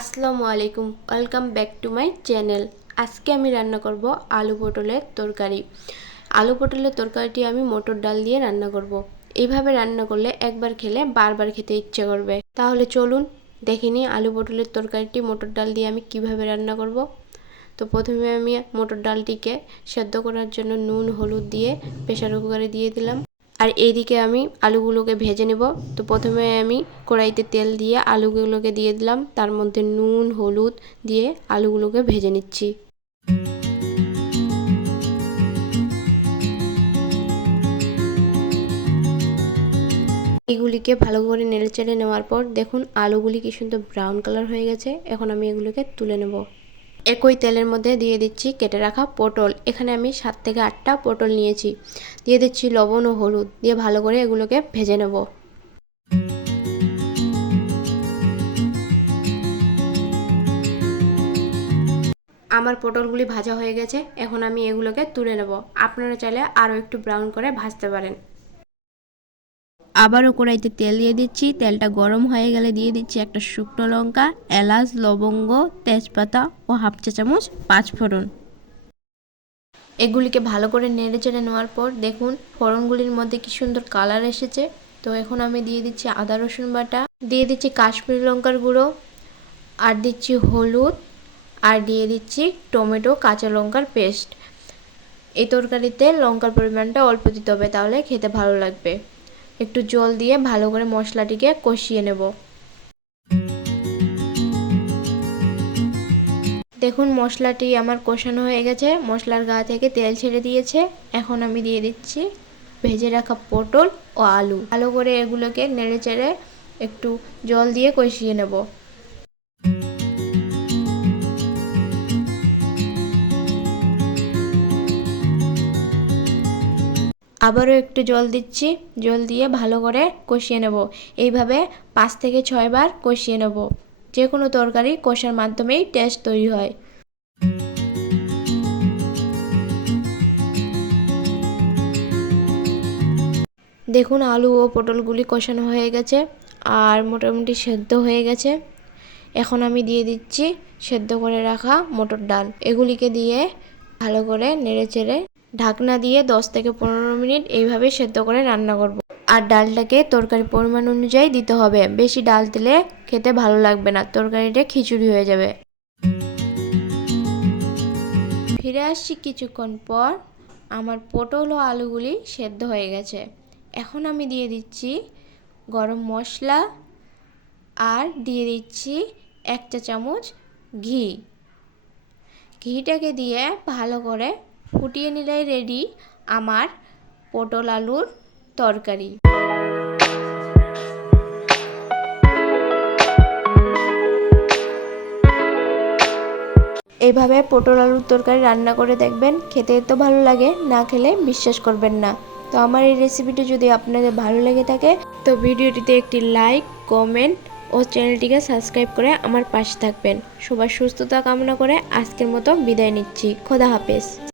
আসসালামু আলাইকুম, welcome back to my channel. আজকে আমি রান্না করব আলু পটলের তরকারি। আলু পটলের তরকারিটি আমি মটর ডাল দিয়ে রান্না করব। এইভাবে রান্না করলে একবার খেলে বারবার খেতে ইচ্ছে করবে। তাহলে চলুন দেখে নিই আলু পটলের তরকারিটি মটর ডাল দিয়ে আমি কিভাবে রান্না করব। তো প্রথমে আমি মটর ডালটিকে সেদ্ধ করার জন্য নুন হলুদ দিয়ে প্রেসার কুকারে দিয়ে দিলাম। আর এইদিকে আমি আলুগুলোকে ভেজে নেব। তো প্রথমে আমি কড়াইতে তেল দিয়ে আলুগুলোকে দিয়ে দিলাম, তার মধ্যে নুন হলুদ দিয়ে আলুগুলোকে ভেজে নিচ্ছি। এগুলিকে ভালো করে নেড়েচেড়ে নেওয়ার পর দেখুন আলুগুলি কি সুন্দর ব্রাউন কালার হয়ে গেছে। এখন আমি এগুলোকে তুলে নেব। একই তেলের মধ্যে দিয়ে দিচ্ছি কেটে রাখা পটল। এখানে আমি 7 থেকে 8টা পটল নিয়েছি। দিয়ে দিচ্ছি লবণ ও হলুদ দিয়ে ভালো করে এগুলোকে ভেজে নেব। আমার পটলগুলি ভাজা হয়ে গেছে। এখন আমি এগুলোকে তুলে নেব। আপনারা চাইলে আরও একটু ব্রাউন করে ভাজতে পারেন। আবারও কড়াইতে তেল দিয়ে দিচ্ছি। তেলটা গরম হয়ে গেলে দিয়ে দিচ্ছি একটা শুকনো লঙ্কা, এলাচ, লবঙ্গ, তেজপাতা ও হাফ চা চামচ পাঁচফোড়ন। এগুলিকে ভালো করে নেড়ে চেড়ে নেওয়ার পর দেখুন ফোড়নগুলির মধ্যে কি সুন্দর কালার এসেছে। তো এখন আমি দিয়ে দিচ্ছি আদা রসুন বাটা, দিয়ে দিচ্ছি কাশ্মীরি লঙ্কার গুঁড়ো, আর দিচ্ছি হলুদ, আর দিয়ে দিচ্ছি টমেটো কাঁচা লঙ্কার পেস্ট। এই তরকারিতে লঙ্কার পরিমাণটা অল্প দিতে হবে, তাহলে খেতে ভালো লাগবে। একটু জল দিয়ে ভালো করে মশলাটিকে কষিয়ে নেব। দেখুন মশলাটি আমার কষানো হয়ে গেছে, মশলার গা থেকে তেল ছেড়ে দিয়েছে। এখন আমি দিয়ে দিচ্ছি ভেজে রাখা পটল ও আলু। ভালো করে এগুলোকে নেড়ে চেড়ে একটু জল দিয়ে কষিয়ে নেব। আবারও একটু জল দিচ্ছি, জল দিয়ে ভালো করে কষিয়ে নেব। এইভাবে 5 থেকে 6 বার কষিয়ে নেব। যে কোনো তরকারি কষার মাধ্যমেই টেস্ট তৈরি হয়। দেখুন আলু ও পটলগুলি কষানো হয়ে গেছে আর মোটামুটি সেদ্ধ হয়ে গেছে। এখন আমি দিয়ে দিচ্ছি সেদ্ধ করে রাখা মটর ডাল। এগুলিকে দিয়ে ভালো করে নেড়েচেড়ে ঢাকনা দিয়ে 10 থেকে 15 মিনিট এইভাবে সেদ্ধ করে রান্না করব। আর ডালটাকে তরকারির পরিমাণ অনুযায়ী দিতে হবে। বেশি ডাল দিলে খেতে ভালো লাগবে না, তরকারিটা খিচুড়ি হয়ে যাবে। ফিরে আসছি কিছুক্ষণ পর। আমার পটল ও আলুগুলি সেদ্ধ হয়ে গেছে। এখন আমি দিয়ে দিচ্ছি গরম মশলা আর দিয়ে দিচ্ছি 1 চা চামচ ঘি। ঘিটাকে দিয়ে ভালো করে ফুটিয়ে নিলেই রেডি আমার পটল আলুর তরকারি। এইভাবে পটল আলুর তরকারি রান্না করে দেখবেন, খেতে তো ভালো লাগে, না খেলে বিশ্বাস করবেন না। তো আমার এই রেসিপিটি যদি আপনাদের ভালো লেগে থাকে তো ভিডিওটিতে একটি লাইক, কমেন্ট ও চ্যানেলটিকে সাবস্ক্রাইব করে আমার পাশে থাকবেন। সবার সুস্থতা কামনা করে আজকের মতো বিদায় নিচ্ছি। খোদা হাফেজ।